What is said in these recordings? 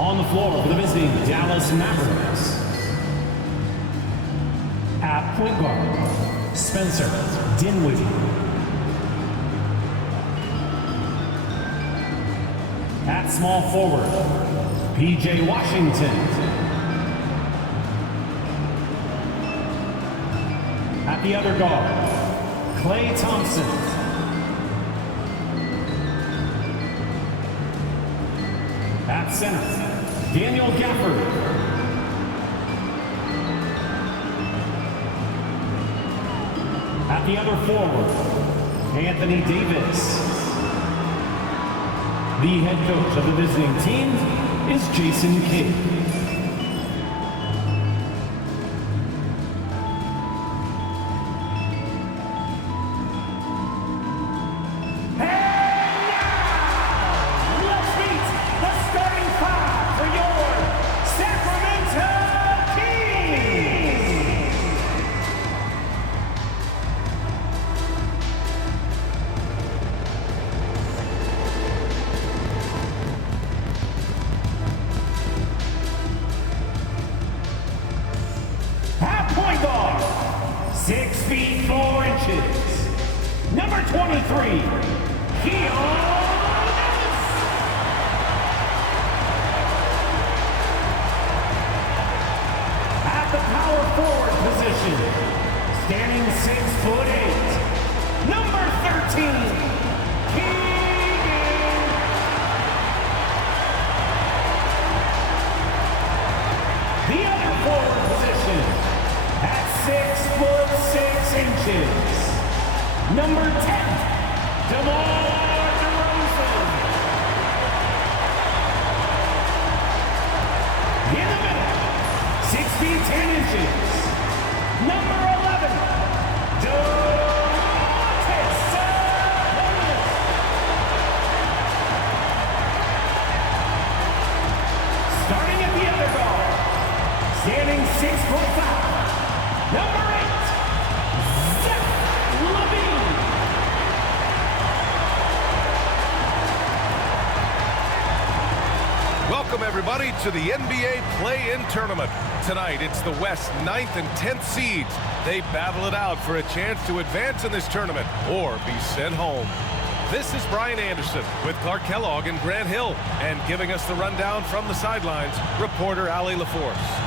On the floor for the visiting Dallas Mavericks. At point guard, Spencer Dinwiddie. At small forward, P.J. Washington. At the other guard, Klay Thompson. At center, Daniel Gafford. At the other forward, Anthony Davis. The head coach of the visiting team is Jason Kidd. Point guard, 6 feet 4 inches. Number 23, at the power forward position, standing 6'8", number 13, the other forward position, at 6'6" number 10, DeMar DeRozan. In the middle, 6 feet 10 inches, number 11, Domantas Sabonis. Starting at the other guard, standing 6'5", number 8, Zach LaVine. Welcome, everybody, to the NBA Play-In Tournament. Tonight, it's the West 9th and 10th seeds. They battle it out for a chance to advance in this tournament or be sent home. This is Brian Anderson with Clark Kellogg and Grant Hill. And giving us the rundown from the sidelines, reporter Allie LaForce.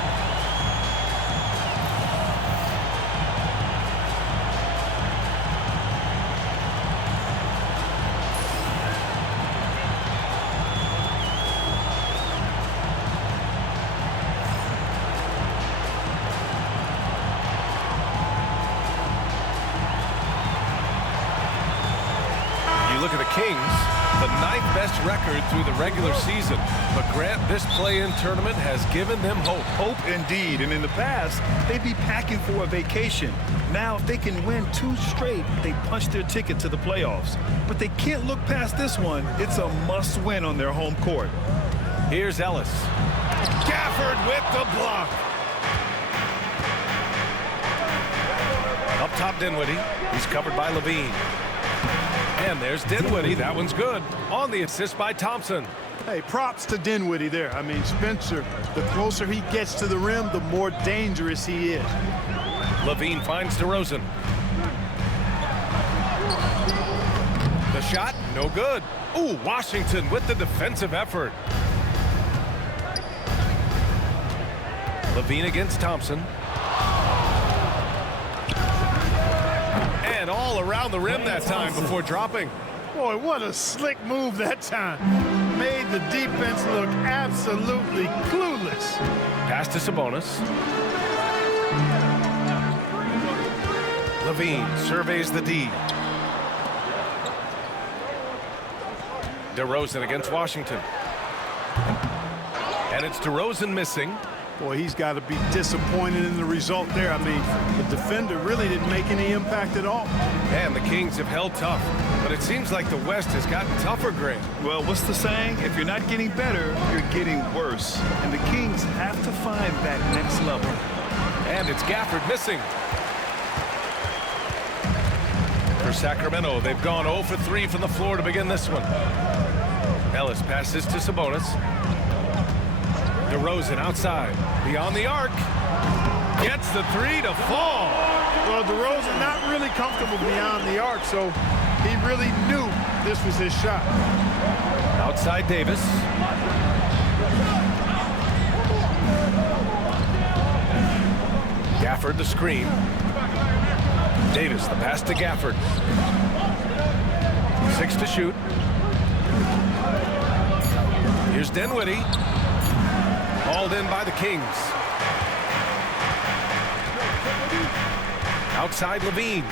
Look at the Kings, the 9th best record through the regular season. But Grant, this play-in tournament has given them hope. Hope indeed. And in the past, they'd be packing for a vacation. Now, if they can win 2 straight, they punch their ticket to the playoffs. But they can't look past this one. It's a must-win on their home court. Here's Ellis. Gafford with the block. Up top, Dinwiddie. He's covered by LaVine. And there's Dinwiddie. That one's good. On the assist by Thompson. Hey, props to Dinwiddie there. I mean, Spencer, the closer he gets to the rim, the more dangerous he is. LaVine finds DeRozan. The shot, no good. Ooh, Washington with the defensive effort. LaVine against Thompson. And all around the rim that time before dropping. Boy, what a slick move that time. Made the defense look absolutely clueless. Pass to Sabonis. LaVine surveys the D. DeRozan against Washington. And it's DeRozan missing. Boy, he's got to be disappointed in the result there. I mean, the defender really didn't make any impact at all. And the Kings have held tough, but it seems like the West has gotten tougher, Grant. Well, what's the saying? If you're not getting better, you're getting worse. And the Kings have to find that next level. And it's Gafford missing. For Sacramento, they've gone 0 for 3 from the floor to begin this one. Ellis passes to Sabonis. DeRozan outside. Beyond the arc. Gets the three to fall. Well, DeRozan not really comfortable beyond the arc, so he really knew this was his shot. Outside Davis. Gafford the screen. Davis the pass to Gafford. 6 to shoot. Here's Dinwiddie. Hauled in by the Kings. Outside Levine.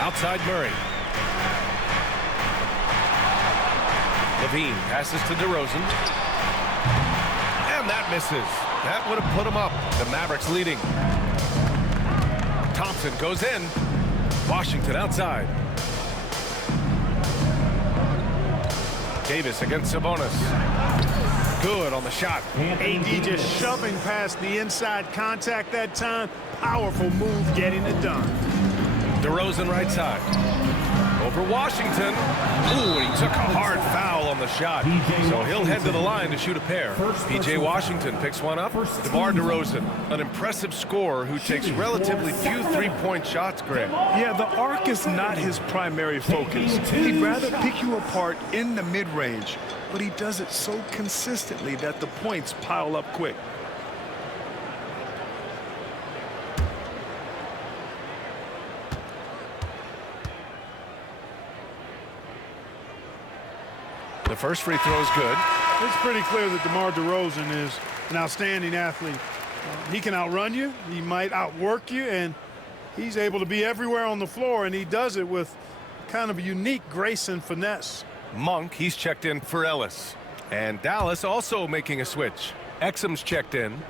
Outside Murray. Levine passes to DeRozan. And that misses. That would have put him up. The Mavericks leading. Thompson goes in. Washington outside. Davis against Sabonis. Good on the shot. AD just shoving past the inside contact that time. Powerful move getting it done. DeRozan right side. Over Washington. Ooh, and he took a hard foul on the shot. So he'll head to the line to shoot a pair. P.J. Washington picks one up. DeMar DeRozan, an impressive scorer who takes relatively few three-point shots, Greg. Yeah, the arc is not his primary focus. He'd rather pick you apart in the mid-range, but he does it so consistently that the points pile up quick. The first free throw is good. It's pretty clear that DeMar DeRozan is an outstanding athlete. He can outrun you, he might outwork you, and he's able to be everywhere on the floor, and he does it with kind of a unique grace and finesse. Monk, he's checked in for Ellis. And Dallas also making a switch. Exum's checked in.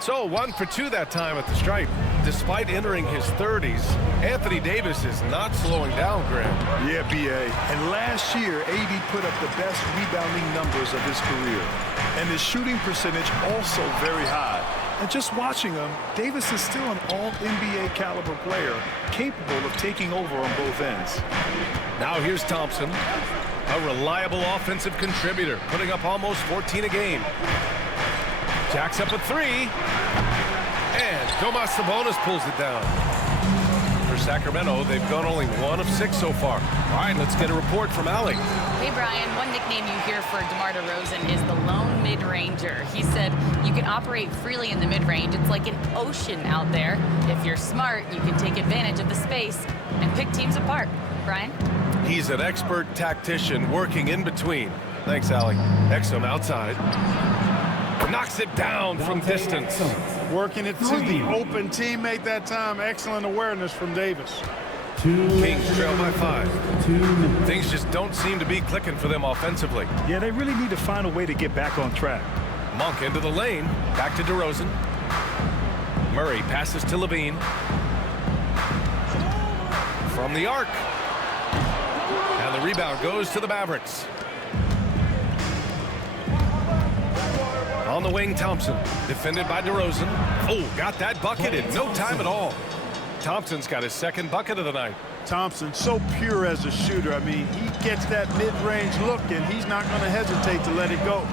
So 1 for 2 that time at the stripe. Despite entering his 30s, Anthony Davis is not slowing down, Graham. Yeah, B.A. And last year, AD put up the best rebounding numbers of his career. And his shooting percentage also very high. And just watching him, Davis is still an all-NBA caliber player, capable of taking over on both ends. Now here's Thompson, a reliable offensive contributor, putting up almost 14 a game. Jacks up a three, and Domas Sabonis pulls it down. For Sacramento, they've gone only 1 of 6 so far. All right, let's get a report from Allie. Hey, Brian, one nickname you hear for DeMar DeRozan is the lone mid-ranger. He said you can operate freely in the mid-range. It's like an ocean out there. If you're smart, you can take advantage of the space and pick teams apart. Brian? He's an expert tactician working in between. Thanks, Allie. Exum outside. Knocks it down from distance. Working it to the open teammate that time. Excellent awareness from Davis. Kings trail by 5. Things just don't seem to be clicking for them offensively. Yeah, they really need to find a way to get back on track. Monk into the lane. Back to DeRozan. Murray passes to Levine. From the arc. And the rebound goes to the Mavericks. On the wing, Thompson, defended by DeRozan. Oh, got that bucket in no time at all. Thompson's got his second bucket of the night. Thompson, so pure as a shooter. I mean, he gets that mid-range look, and he's not going to hesitate to let it go.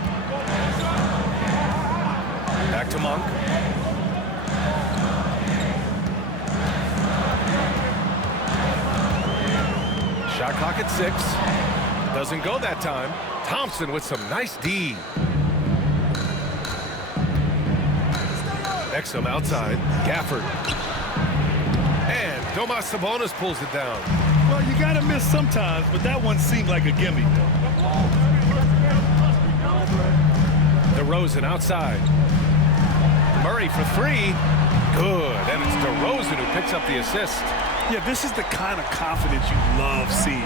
Back to Monk. Shot clock at 6. Doesn't go that time. Thompson with some nice D. Exum outside. Gafford. And Domas Sabonis pulls it down. Well, you got to miss sometimes, but that one seemed like a gimme. DeRozan outside. Murray for 3. Good. And it's DeRozan who picks up the assist. Yeah, this is the kind of confidence you love seeing.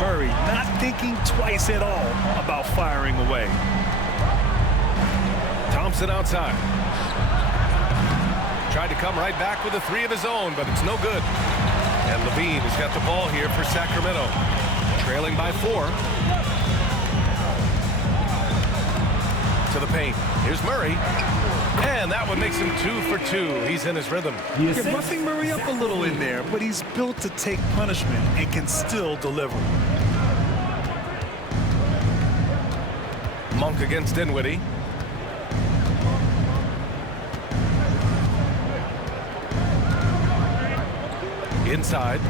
Murray not thinking twice at all about firing away. Thompson outside. Tried to come right back with a 3 of his own, but it's no good. And Levine has got the ball here for Sacramento. Trailing by 4. To the paint. Here's Murray. And that one makes him 2 for 2. He's in his rhythm. You're roughing Murray up a little in there, but he's built to take punishment and can still deliver. Monk against Dinwiddie. Inside.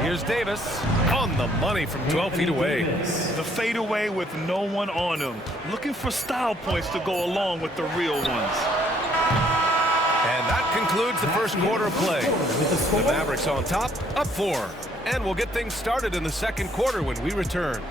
Here's Davis on the money from 12 feet away. The fadeaway with no one on him. Looking for style points to go along with the real ones. And that concludes the first quarter of play. The Mavericks on top, up 4. And we'll get things started in the second quarter when we return.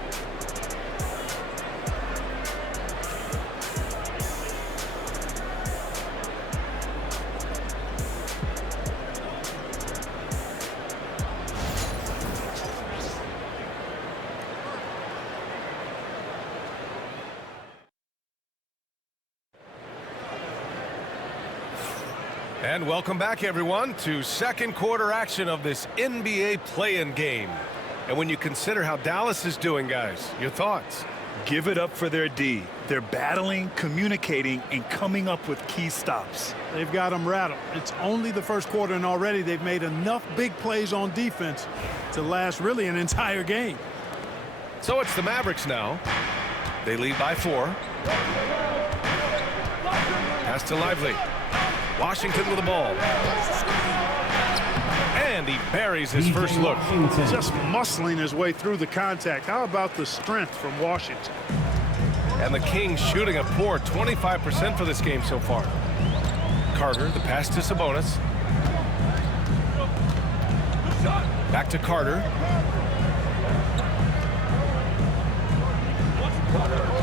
And welcome back, everyone, to second quarter action of this NBA play-in game. And when you consider how Dallas is doing, guys, your thoughts? Give it up for their D. They're battling, communicating, and coming up with key stops. They've got them rattled. It's only the first quarter, and already they've made enough big plays on defense to last really an entire game. So it's the Mavericks now. They lead by 4. Pass to Lively. Washington with the ball. And he buries his first look. Just muscling his way through the contact. How about the strength from Washington? And the Kings shooting a poor 25% for this game so far. Carter, the pass to Sabonis. Back to Carter.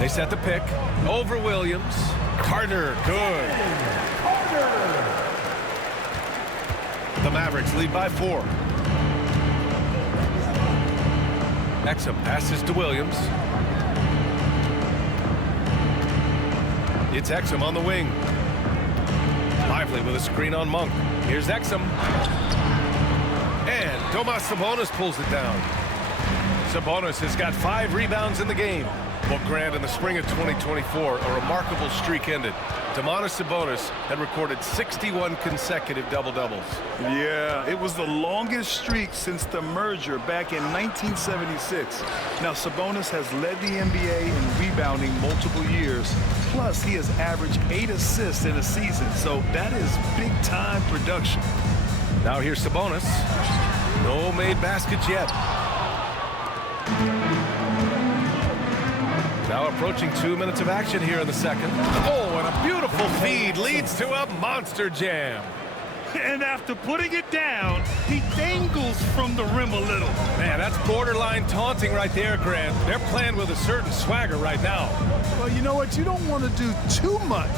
They set the pick. Over Williams. Carter, good. The Mavericks lead by 4. Exum passes to Williams. It's Exum on the wing. Lively with a screen on Monk. Here's Exum. And Domas Sabonis pulls it down. Sabonis has got 5 rebounds in the game. Book Grant in the spring of 2024, a remarkable streak ended. Domantas Sabonis had recorded 61 consecutive double-doubles. Yeah, it was the longest streak since the merger back in 1976. Now, Sabonis has led the NBA in rebounding multiple years. Plus, he has averaged 8 assists in a season, so that is big-time production. Now here's Sabonis. No made baskets yet. Now approaching 2 minutes of action here in the second. Oh, and a beautiful feed leads to a monster jam. And after putting it down, he dangles from the rim a little. Man, that's borderline taunting right there, Grant. They're playing with a certain swagger right now. Well, you know what? You don't want to do too much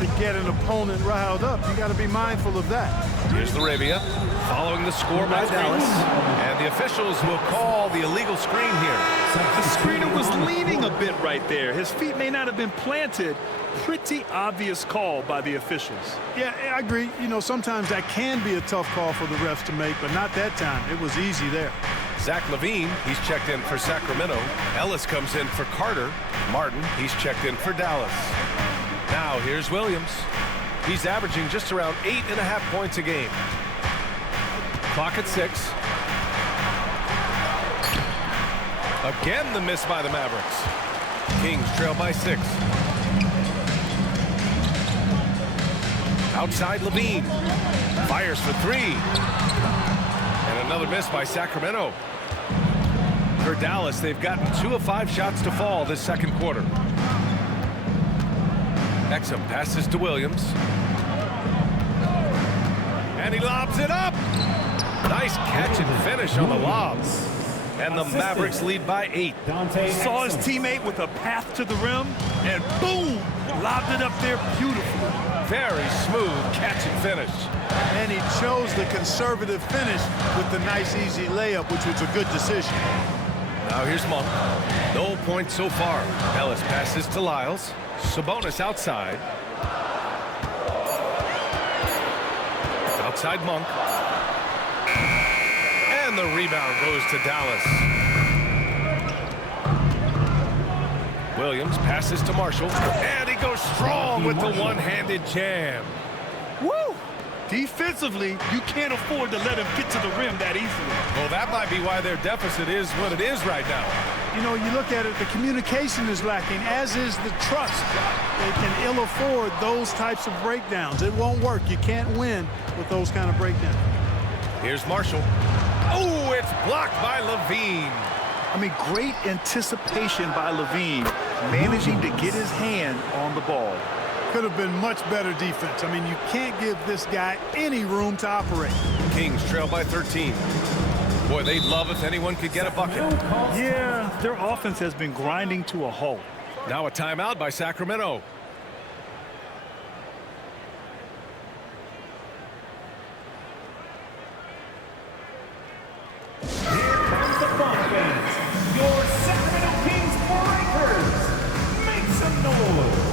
to get an opponent riled up. You got to be mindful of that. Here's Larabia following the score by Dallas. And the officials will call the illegal screen here. The screener was leaning a bit right there. His feet may not have been planted. Pretty obvious call by the officials. Yeah, I agree. You know, sometimes that can be a tough call for the refs to make, but not that time. It was easy there. Zach LaVine, he's checked in for Sacramento. Ellis comes in for Carter. Martin, he's checked in for Dallas. Now here's Williams. He's averaging just around 8.5 points a game. Clock at 6. Again, the miss by the Mavericks. Kings trail by 6. Outside LaVine. Fires for 3. And another miss by Sacramento. For Dallas, they've gotten 2 of 5 shots to fall this second quarter. Exum passes to Williams. And he lobs it up. Nice catch and finish on the lob. And the Mavericks lead by 8. Saw his teammate with a path to the rim, and boom, lobbed it up there beautifully. Very smooth catch and finish. And he chose the conservative finish with the nice, easy layup, which was a good decision. Now here's Monk. No points so far. Ellis passes to Lyles. Sabonis outside. Outside Monk. And the rebound goes to Dallas. Williams passes to Marshall. And he goes strong with the one-handed jam. Woo! Defensively, you can't afford to let him get to the rim that easily. Well, that might be why their deficit is what it is right now. You know, you look at it, the communication is lacking, as is the trust. They can ill afford those types of breakdowns. It won't work. You can't win with those kind of breakdowns. Here's Marshall. Oh, it's blocked by Levine. I mean, great anticipation by Levine, managing to get his hand on the ball. Could have been much better defense. I mean, you can't give this guy any room to operate. Kings trail by 13. Boy, they'd love if anyone could get a bucket. Yeah, their offense has been grinding to a halt. Now a timeout by Sacramento. Here comes the offense. Your Sacramento Kings breakers. Make some noise.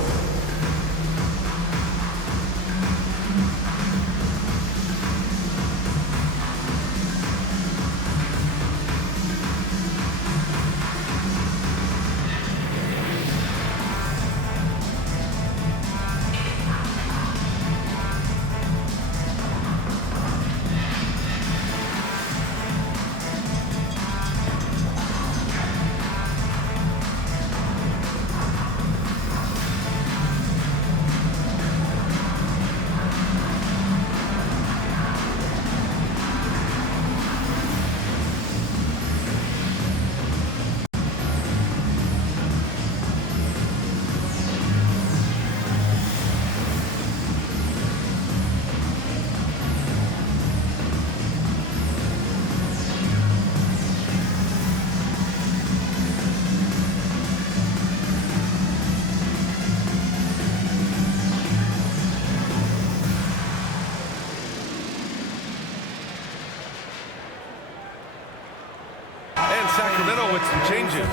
Sacramento with some changes.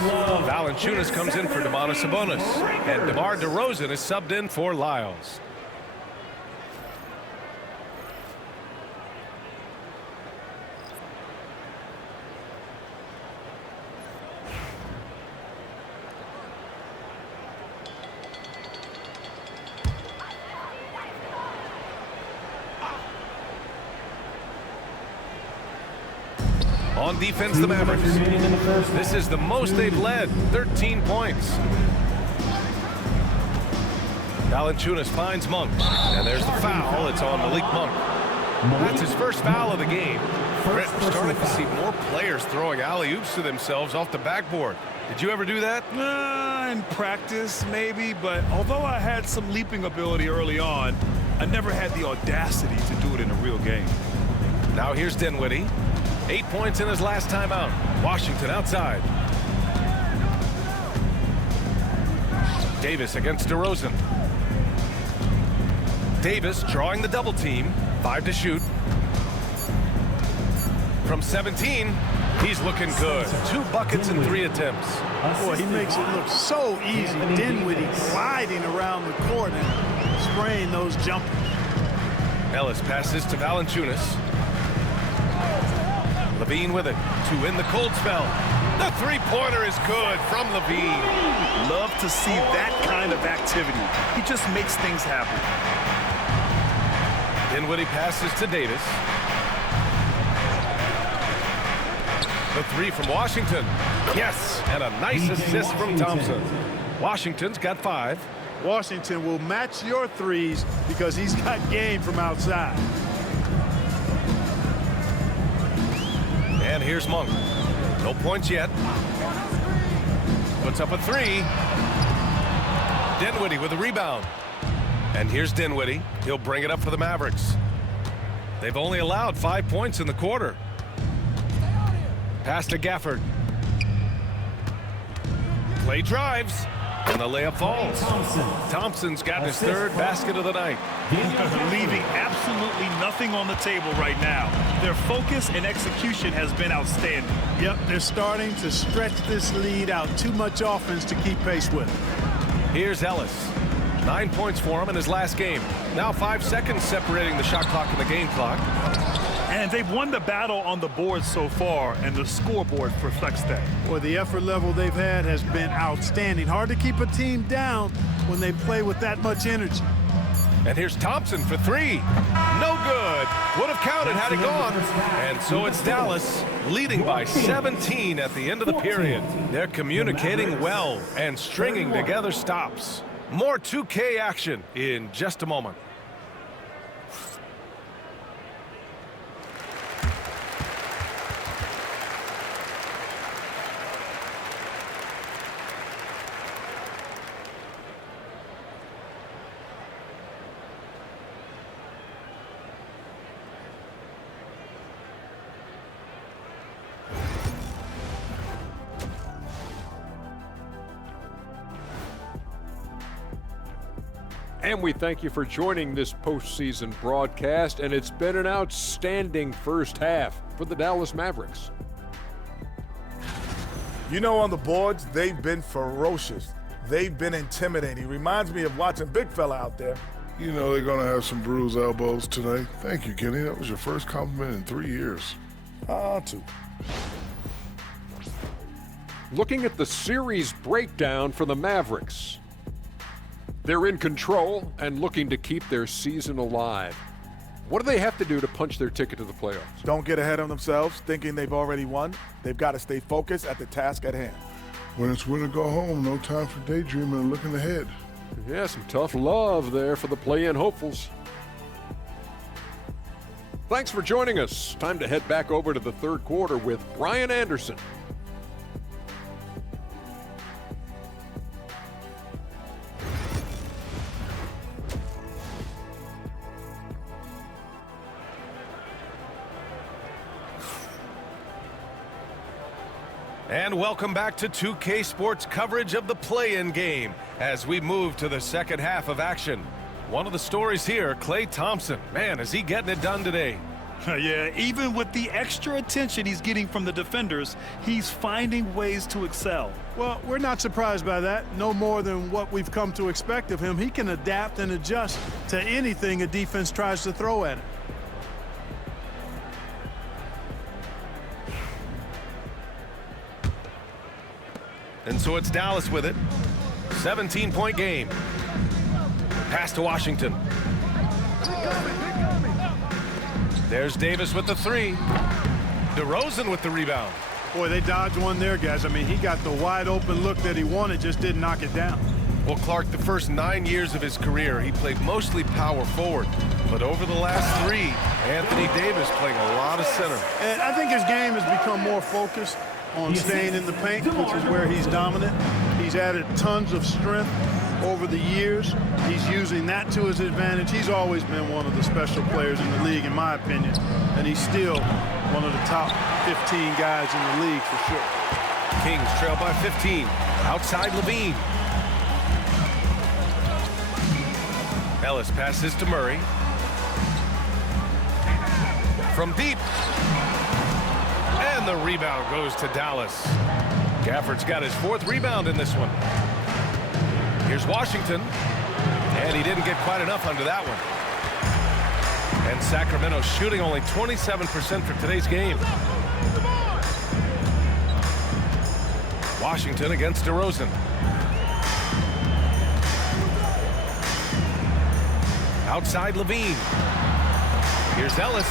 Valanciunas comes in for Domantas Sabonis, and DeMar DeRozan is subbed in for Lyles. On defense, the Mavericks. This is the most they've led, 13 points. Valanciunas finds Monk, and there's the foul. It's on Malik Monk. That's his first foul of the game. Brett, we're starting to see more players throwing alley-oops to themselves off the backboard. Did you ever do that? In practice, maybe, but although I had some leaping ability early on, I never had the audacity to do it in a real game. Now here's Dinwiddie. 8 points in his last time out. Washington outside. Davis against DeRozan. Davis drawing the double team. 5 to shoot. From 17, he's looking good. 2 buckets in 3 attempts. Boy, he makes it look so easy. Dinwiddie gliding around the court and spraying those jumpers. Ellis passes to Valanciunas. Levine with it to win the cold spell. The three-pointer is good from Levine. Love to see that kind of activity. He just makes things happen. Dinwiddie passes to Davis. The three from Washington. Yes, and a nice assist from Thompson. Washington's got 5. Washington will match your threes because he's got game from outside. And here's Monk. No points yet. Puts up a 3. Dinwiddie with a rebound. And here's Dinwiddie. He'll bring it up for the Mavericks. They've only allowed 5 points in the quarter. Pass to Gafford. Play drives. And the layup falls. Thompson's got his 3rd basket of the night. Leaving absolutely nothing on the table right now. Their focus and execution has been outstanding. Yep, they're starting to stretch this lead out. Too much offense to keep pace with. Here's Ellis. 9 points for him in his last game. Now 5 seconds separating the shot clock and the game clock. And they've won the battle on the board so far, and the scoreboard reflects that. Boy, the effort level they've had has been outstanding. Hard to keep a team down when they play with that much energy. And here's Thompson for three. No good. Would have counted had it gone. And so it's Dallas leading by 17 at the end of the period. They're communicating well and stringing together stops. More 2K action in just a moment. And we thank you for joining this postseason broadcast, and it's been an outstanding first half for the Dallas Mavericks. You know, on the boards, they've been ferocious. They've been intimidating. Reminds me of watching big fella out there. You know they're going to have some bruised elbows today. Thank you, Kenny. That was your first compliment in 3 years. Two. Looking at the series breakdown for the Mavericks. They're in control and looking to keep their season alive. What do they have to do to punch their ticket to the playoffs? Don't get ahead of themselves thinking they've already won. They've got to stay focused at the task at hand. When it's win or go home, no time for daydreaming and looking ahead. Yeah, some tough love there for the play-in hopefuls. Thanks for joining us. Time to head back over to the third quarter with Brian Anderson. And welcome back to 2K Sports coverage of the play-in game as we move to the second half of action. One of the stories here, Klay Thompson. Man, is he getting it done today? Yeah, even with the extra attention he's getting from the defenders, he's finding ways to excel. Well, we're not surprised by that. No more than what we've come to expect of him. He can adapt and adjust to anything a defense tries to throw at him. And so it's Dallas with it. 17-point game. Pass to Washington. There's Davis with the three. DeRozan with the rebound. Boy, they dodged one there, guys. I mean, he got the wide open look that he wanted, just didn't knock it down. Well, Clark, the first 9 years of his career, he played mostly power forward. But over the last 3, Anthony Davis playing a lot of center. And I think his game has become more focused on staying in the paint, which is where he's dominant. He's added tons of strength over the years. He's using that to his advantage. He's always been one of the special players in the league, in my opinion. And he's still one of the top 15 guys in the league for sure. Kings trail by 15. Outside Levine. Ellis passes to Murray. From deep. And the rebound goes to Dallas. Gafford's got his 4th rebound in this one. Here's Washington. And he didn't get quite enough under that one. And Sacramento shooting only 27% for today's game. Washington against DeRozan. Outside Levine. Here's Ellis.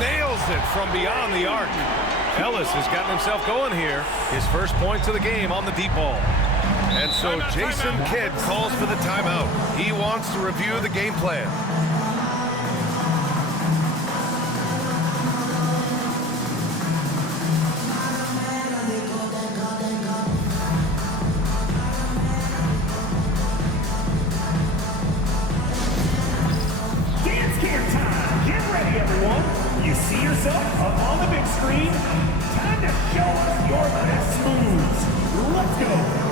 Nails it from beyond the arc. Ellis has gotten himself going here. His first points of the game on the deep ball. And so Jason Kidd calls for the timeout. He wants to review the game plan. Dance cam time. Get ready, everyone. You see yourself up on the big screen? Time to show us your best moves. Let's go.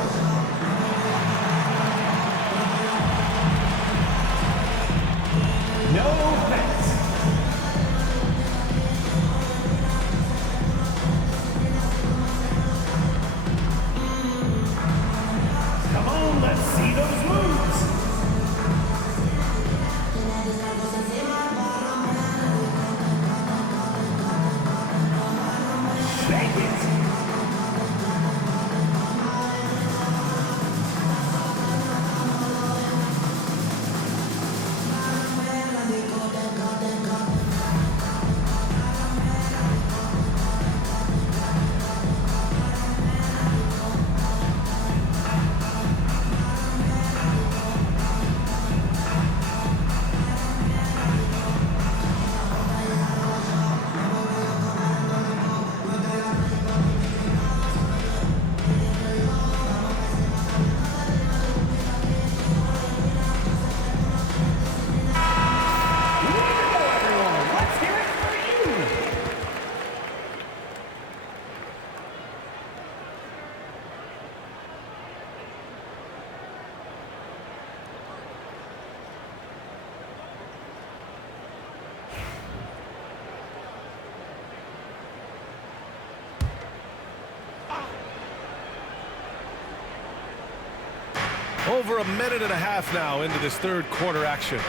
Over a minute and a half now into this third quarter action.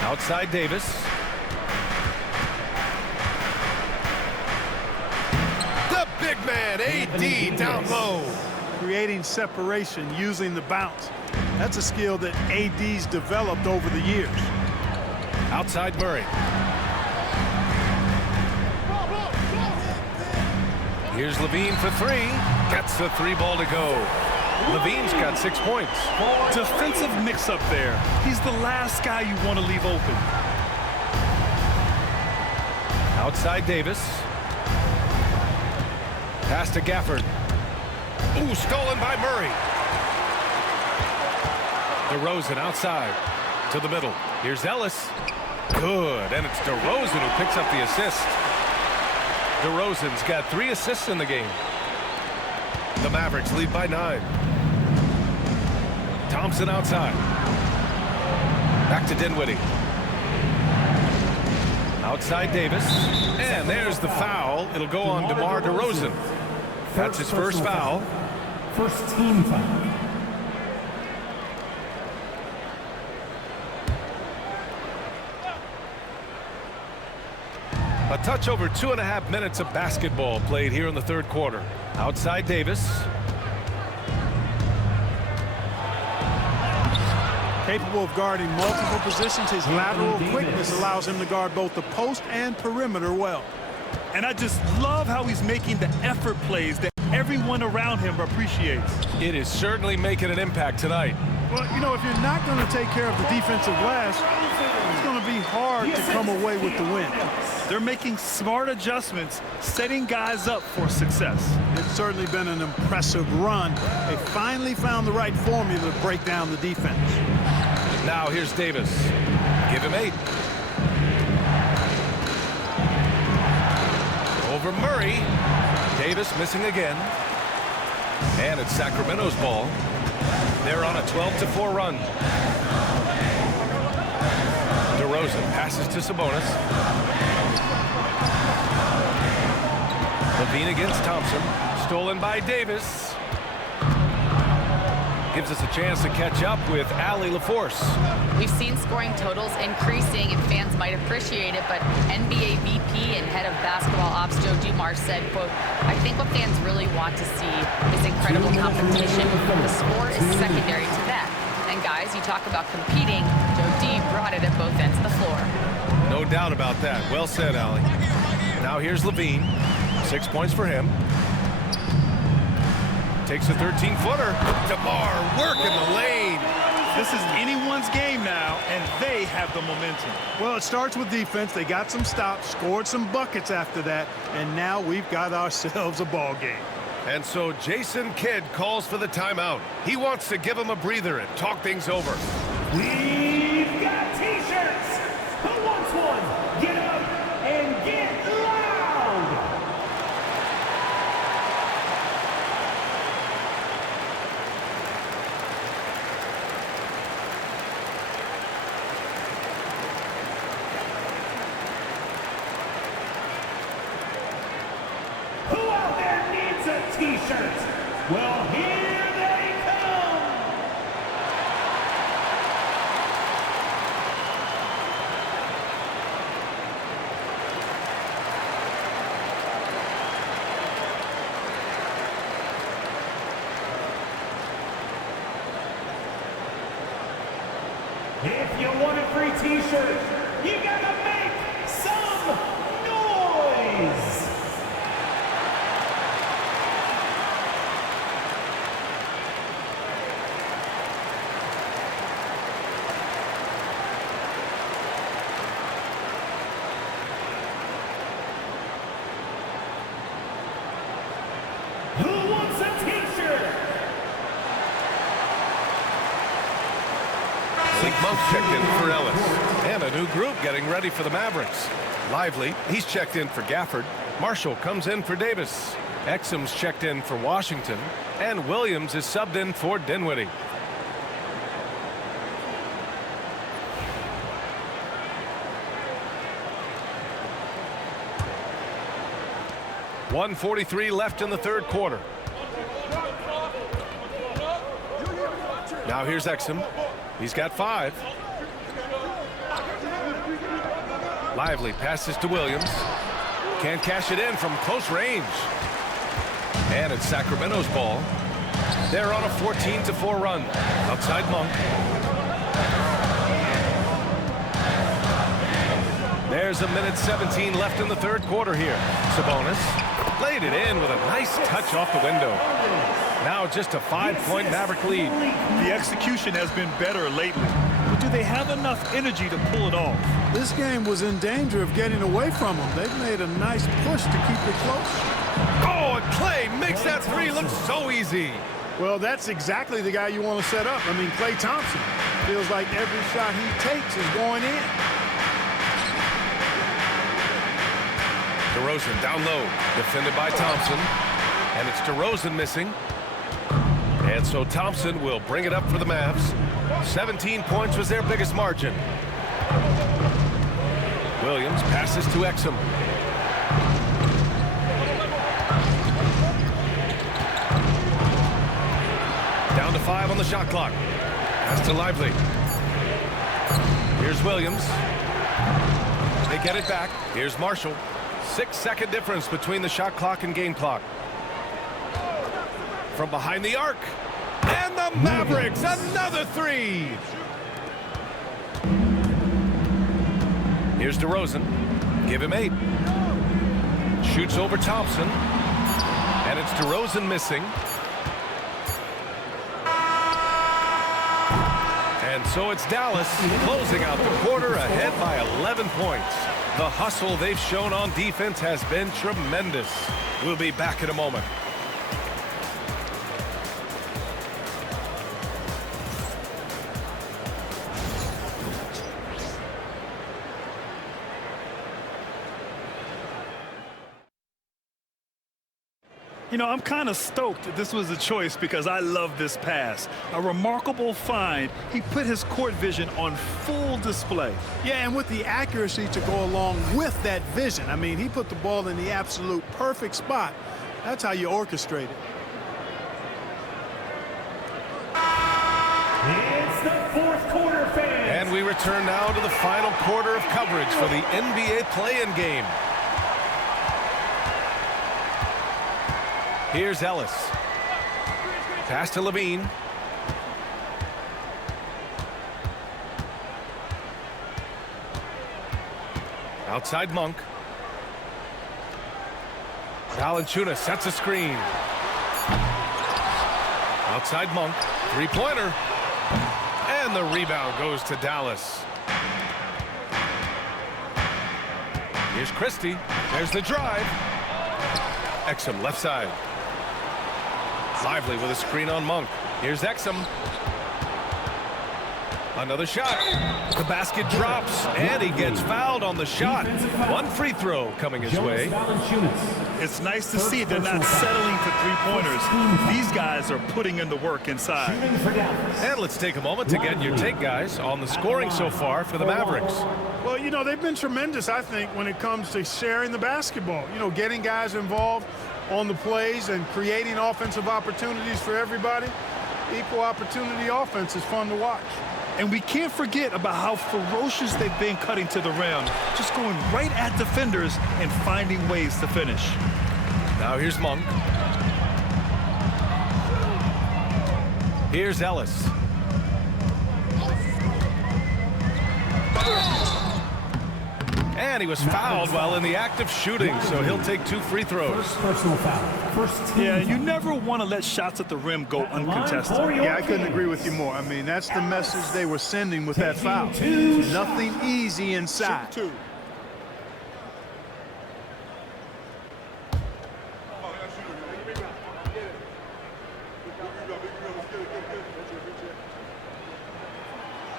Outside Davis. The big man, AD, down low. Creating separation using the bounce. That's a skill that AD's developed over the years. Outside Murray. Here's Levine for three. Gets the three ball to go. Levine's got 6 points. Defensive mix-up there. He's the last guy you want to leave open. Outside Davis. Pass to Gafford. Ooh, stolen by Murray. DeRozan outside to the middle. Here's Ellis. Good, and it's DeRozan who picks up the assist. DeRozan's got 3 assists in the game. The Mavericks lead by 9. Thompson outside. Back to Dinwiddie. Outside Davis. And there's the foul. It'll go on DeMar DeRozan. That's his first foul. First team foul. A touch over 2.5 minutes of basketball played here in the third quarter. Outside Davis. Capable of guarding multiple positions, his lateral quickness allows him to guard both the post and perimeter well. And I just love how he's making the effort plays that everyone around him appreciates. It is certainly making an impact tonight. Well, you know, if you're not going to take care of the defensive glass, it's going to be hard to come away with the win. They're making smart adjustments, setting guys up for success. It's certainly been an impressive run. They finally found the right formula to break down the defense. Now here's Davis. Give him 8. Over Murray. Davis missing again. And it's Sacramento's ball. They're on a 12-4 run. DeRozan passes to Sabonis. Levine against Thompson. Stolen by Davis. Gives us a chance to catch up with Allie LaForce. We've seen scoring totals increasing, and fans might appreciate it, but NBA VP and head of basketball ops Joe Dumars said, quote, "I think what fans really want to see is incredible competition. The score is secondary to that. And guys, you talk about competing, Joe D brought it at both ends of the floor." No doubt about that. Well said, Allie. Now here's Levine. 6 points for him. Takes a 13-footer. DeMar working the lane. This is anyone's game now, and they have the momentum. Well, it starts with defense. They got some stops, scored some buckets after that, and now we've got ourselves a ball game. And so Jason Kidd calls for the timeout. He wants to give him a breather and talk things over. We've got T-shirts. Who wants one? Get up and get loud. Who out there needs a T-shirt? Well, here they come. If you want a free T-shirt, you gotta make some noise. Who wants a T-shirt? Zeke Monk checked in for Ellis. And a new group getting ready for the Mavericks. Lively, he's checked in for Gafford. Marshall comes in for Davis. Exum's checked in for Washington. And Williams is subbed in for Dinwiddie. .143 left in the third quarter. Now here's Exum. He's got 5. Lively passes to Williams. Can't cash it in from close range. And it's Sacramento's ball. They're on a 14-4 run. Outside Monk. There's a minute 17 left in the third quarter here. Sabonis laid it in with a nice touch off the window. Now just a 5-point Maverick lead. The execution has been better lately. But do they have enough energy to pull it off? This game was in danger of getting away from them. They've made a nice push to keep it close. Oh, and Clay makes that 3 look so easy. Well, that's exactly the guy you want to set up. I mean, Klay Thompson feels like every shot he takes is going in. DeRozan down low, defended by Thompson. And it's DeRozan missing. And so Thompson will bring it up for the Mavs. 17 points was their biggest margin. Williams passes to Exum. Down to 5 on the shot clock. Pass to Lively. Here's Williams. They get it back. Here's Marshall. 6-second difference between the shot clock and game clock. From behind the arc. And the Mavericks, another 3. Here's DeRozan. Give him 8. Shoots over Thompson. And it's DeRozan missing. And so it's Dallas closing out the quarter ahead by 11 points. The hustle they've shown on defense has been tremendous. We'll be back in a moment. You know, I'm kind of stoked that this was a choice because I love this pass. A remarkable find. He put his court vision on full display. Yeah, and with the accuracy to go along with that vision. I mean, he put the ball in the absolute perfect spot. That's how you orchestrate it. It's the fourth quarter, fans. And we return now to the final quarter of coverage for the NBA play-in game. Here's Ellis. Pass to Levine. Outside Monk. Valanciunas sets a screen. Outside Monk. Three-pointer. And the rebound goes to Dallas. Here's Christie. There's the drive. Exum left side. Lively with a screen on Monk. Here's Exum. Another shot. The basket drops, and he gets fouled on the shot. One free throw coming his way. It's nice to see they're not settling for three-pointers. These guys are putting in the work inside. And let's take a moment to get your take, guys, on the scoring so far for the Mavericks. Well, you know, they've been tremendous, I think, when it comes to sharing the basketball. You know, getting guys involved on the plays and creating offensive opportunities for everybody. Equal opportunity offense is fun to watch. And we can't forget about how ferocious they've been cutting to the rim, just going right at defenders and finding ways to finish. Now here's Monk. Here's Ellis. And he was fouled while in the act of shooting, so he'll take 2 free throws. Personal foul. First team. Yeah, you never want to let shots at the rim go uncontested. Yeah, I couldn't agree with you more. I mean, that's the message they were sending with that foul. Nothing easy inside.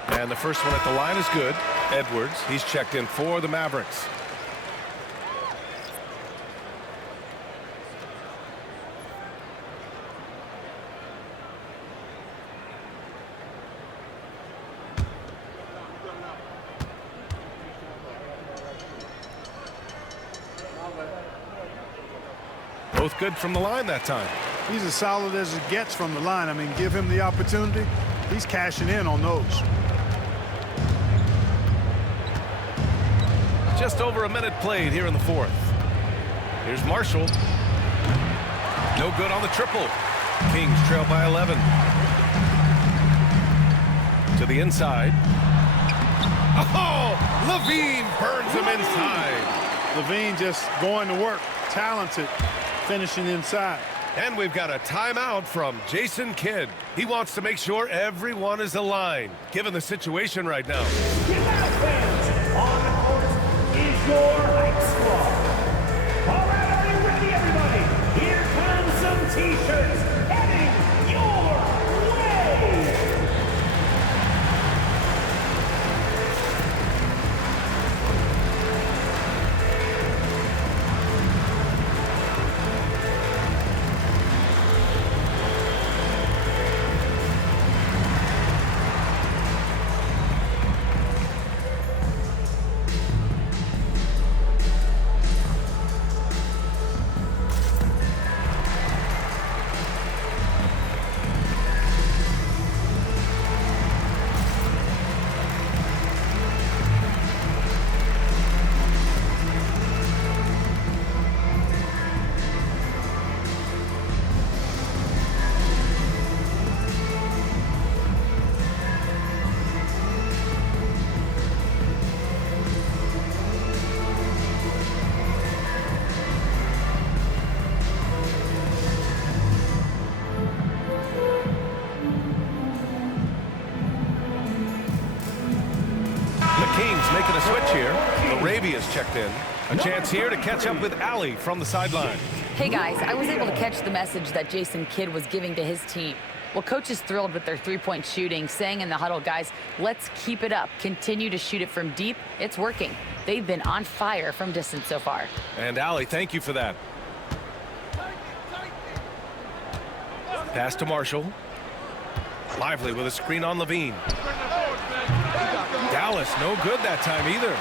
And the first one at the line is good. Edwards, he's checked in for the Mavericks. Both good from the line that time. He's as solid as it gets from the line. I mean, give him the opportunity, He's cashing in on those. Just over a minute played here in the fourth. Here's Marshall. No good on the triple. Kings trail by 11. To the inside. Oh, Levine burns him inside. Levine just going to work. Talented, finishing inside. And we've got a timeout from Jason Kidd. He wants to make sure everyone is aligned, given the situation right now. United fans, on the court is your hype squad. All right, are you ready, everybody? Here comes some T-shirts heading your way. Kings making a switch here. Arabia's checked in. A chance here to catch up with Allie from the sideline. Hey guys, I was able to catch the message that Jason Kidd was giving to his team. Well, coach is thrilled with their three-point shooting, saying in the huddle, guys, let's keep it up. Continue to shoot it from deep. It's working. They've been on fire from distance so far. And Allie, thank you for that. Pass to Marshall. Lively with a screen on Levine. Dallas, no good that time either.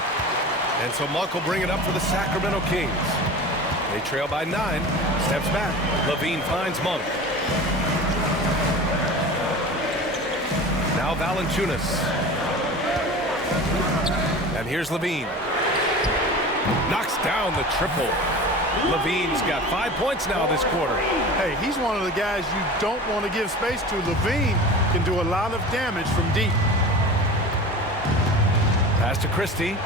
And so Monk will bring it up for the Sacramento Kings. They trail by 9. Steps back. Levine finds Monk. Now Valanciunas. And here's Levine. Knocks down the triple. Levine's got 5 points now this quarter. Hey, he's one of the guys you don't want to give space to. Levine can do a lot of damage from deep. Pass to Christie.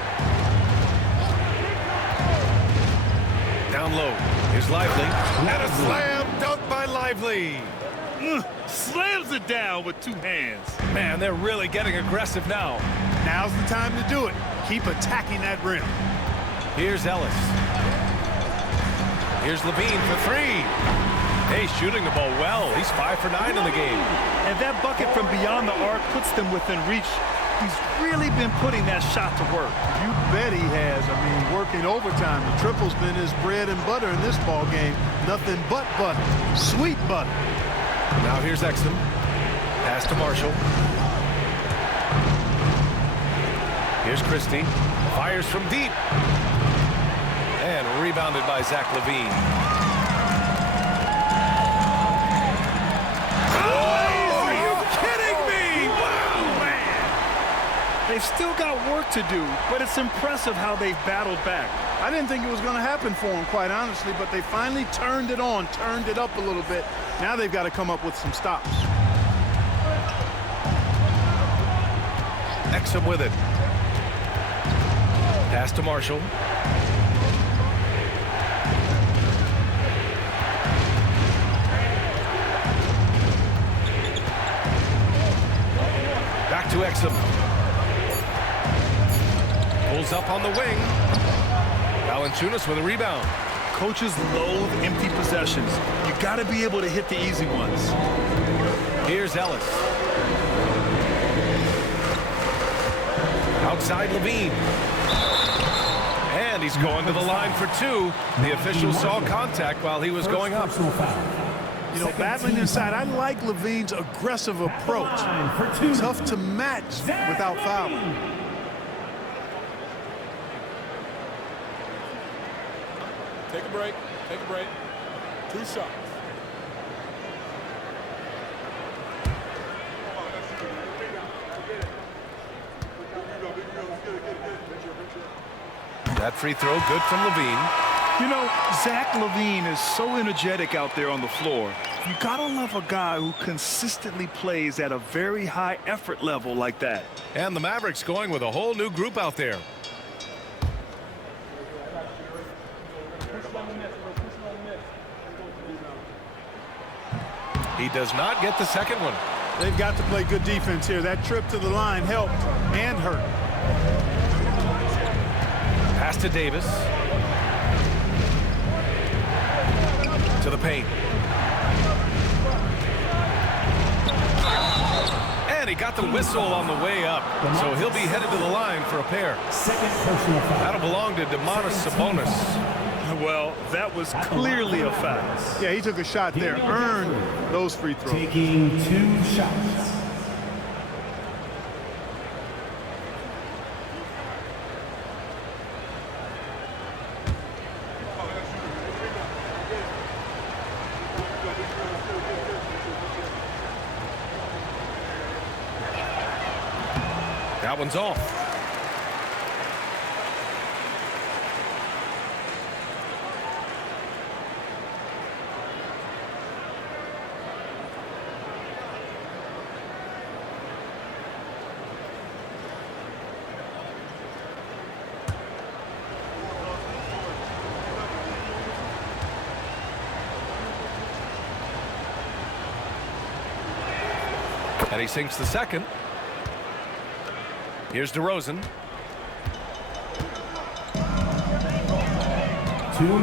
Down low. Here's Lively. And a slam dunk by Lively. Slams it down with 2 hands. Man, they're really getting aggressive now. Now's the time to do it. Keep attacking that rim. Here's Ellis. Here's Levine for 3. Hey, shooting the ball well. He's 5 for 9 in the game. And that bucket from beyond the arc puts them within reach. He's really been putting that shot to work. You bet he has. I mean, working overtime. The triple's been his bread and butter in this ball game. Nothing but butter. Sweet butter. Now here's Exum. Pass to Marshall. Here's Christie. Fires from deep. And rebounded by Zach Levine. Oh, are you kidding me? Wow, man. They've still got work to do, but it's impressive how they've battled back. I didn't think it was going to happen for them, quite honestly, but they finally turned it on, turned it up a little bit. Now they've got to come up with some stops. Exum with it. Pass to Marshall. Back to Exum. Pulls up on the wing. Valanciunas with a rebound. Coaches loathe empty possessions. You got to be able to hit the easy ones. Here's Ellis. Outside Levine. And he's going to the line for 2. The official saw contact while he was going up. You know, battling inside, I like Levine's aggressive approach. Tough to match without fouling. Take a break. Take a break. 2 shots. That free throw good from Levine. You know, Zach LaVine is so energetic out there on the floor. You gotta love a guy who consistently plays at a very high effort level like that. And the Mavericks going with a whole new group out there. He does not get the second one. They've got to play good defense here. That trip to the line helped and hurt. Pass to Davis. To the paint. And he got the whistle on the way up. So he'll be headed to the line for a pair. Second personal foul. That'll belong to Domantas Sabonis. Well, that was clearly a foul. Yeah, he took a shot there, earned those free throws. Taking 2 shots. That one's off. And he sinks the second. Here's DeRozan.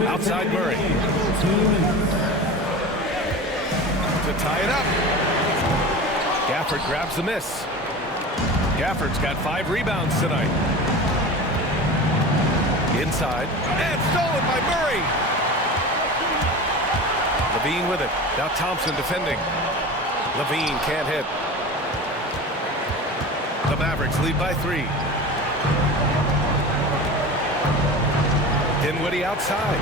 Outside Murray. To tie it up. Gafford grabs the miss. Gafford's got 5 rebounds tonight. Inside. And stolen by Murray. Levine with it. Now Thompson defending. Levine can't hit. The Mavericks lead by 3. Dinwiddie outside.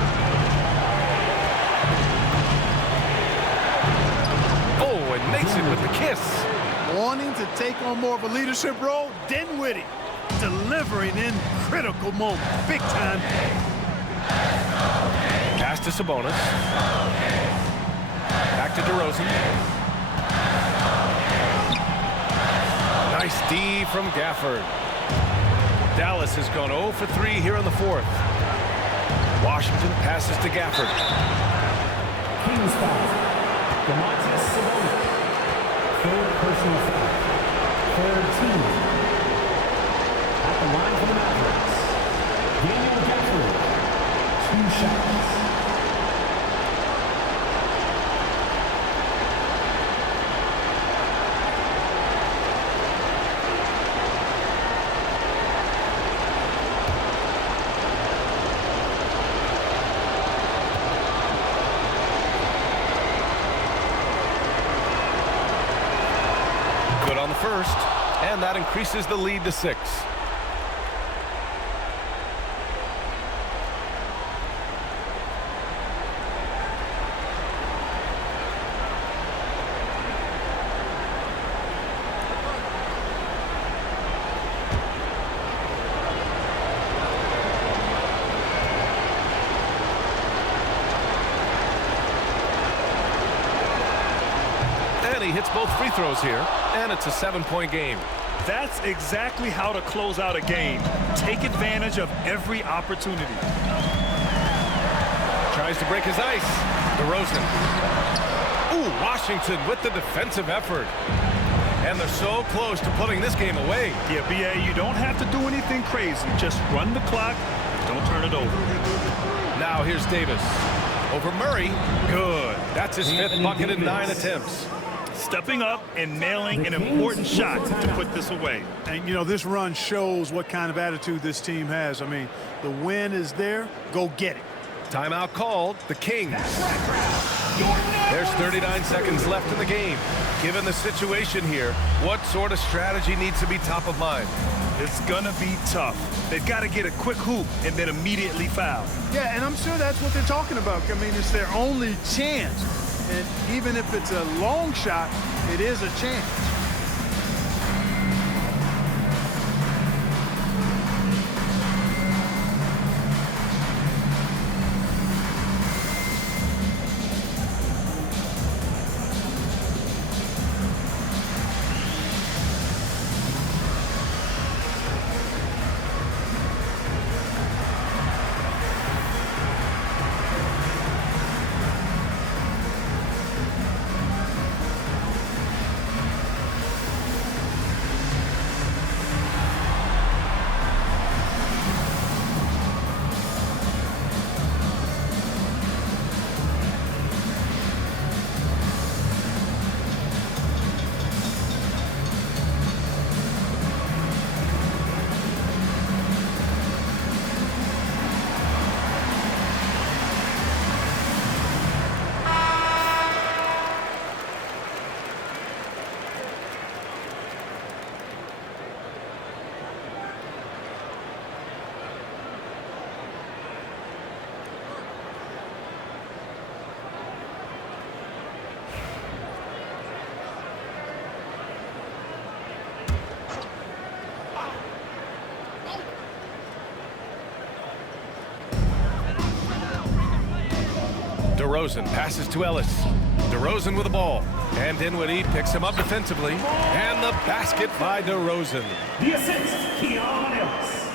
Oh, and makes it with the kiss. Wanting to take on more of a leadership role, Dinwiddie delivering in critical moments. Big time. Pass to Sabonis. Back to DeRozan. Nice D from Gafford. Dallas has gone 0 for 3 here in the 4th. Washington passes to Gafford. Kings foul. Domantas Sabonis. 3rd personal foul. 3rd team. At the line for the Mavericks. Daniel Gafford. 2 shots. First, and that increases the lead to 6. And he hits both free throws here. And it's a 7-point game. That's exactly how to close out a game. Take advantage of every opportunity. Tries to break his ice. DeRozan. Ooh, Washington with the defensive effort. And they're so close to putting this game away. Yeah, B.A., you don't have to do anything crazy. Just run the clock. Don't turn it over. Now here's Davis. Over Murray. Good. That's his 5th bucket in 9 attempts. Stepping up and nailing an important shot to put this away. And, you know, this run shows what kind of attitude this team has. I mean, the win is there. Go get it. Timeout called. The Kings. There's 39 seconds left in the game. Given the situation here, what sort of strategy needs to be top of mind? It's going to be tough. They've got to get a quick hoop and then immediately foul. Yeah, and I'm sure that's what they're talking about. I mean, it's their only chance. And even if it's a long shot, it is a chance. DeRozan passes to Ellis. DeRozan with the ball. And Dinwiddie picks him up defensively. And the basket by DeRozan. The assist, Keon Ellis.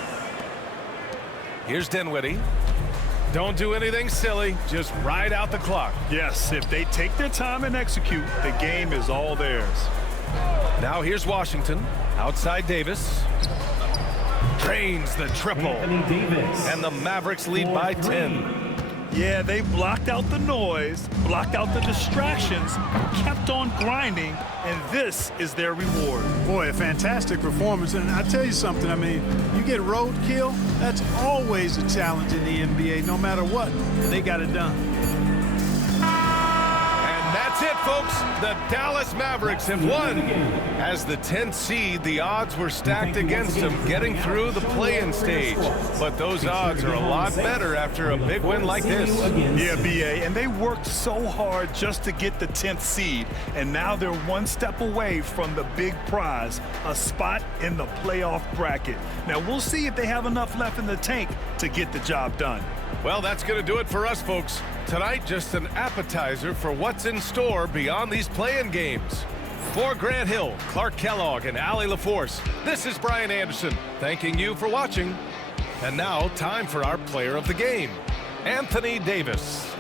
Here's Dinwiddie. Don't do anything silly. Just ride out the clock. Yes, if they take their time and execute, the game is all theirs. Now here's Washington. Outside Davis. Drains the triple. Anthony Davis. And the Mavericks lead by 10. Yeah, they blocked out the noise, blocked out the distractions, kept on grinding, and this is their reward. Boy, a fantastic performance. And I tell you something, I mean, you get roadkill, that's always a challenge in the NBA, no matter what. They got it done. And that's it, folks. The Dallas Mavericks have won. As the 10th seed, the odds were stacked against them getting through the play-in stage. But those odds are a lot better after a big win like this. Yeah, BA, and they worked so hard just to get the 10th seed, and now they're one step away from the big prize, a spot in the playoff bracket. Now, we'll see if they have enough left in the tank to get the job done. Well, that's going to do it for us, folks. Tonight, just an appetizer for what's in store beyond these play-in games. For Grant Hill, Clark Kellogg, and Allie LaForce, this is Brian Anderson, thanking you for watching. And now, time for our player of the game, Anthony Davis.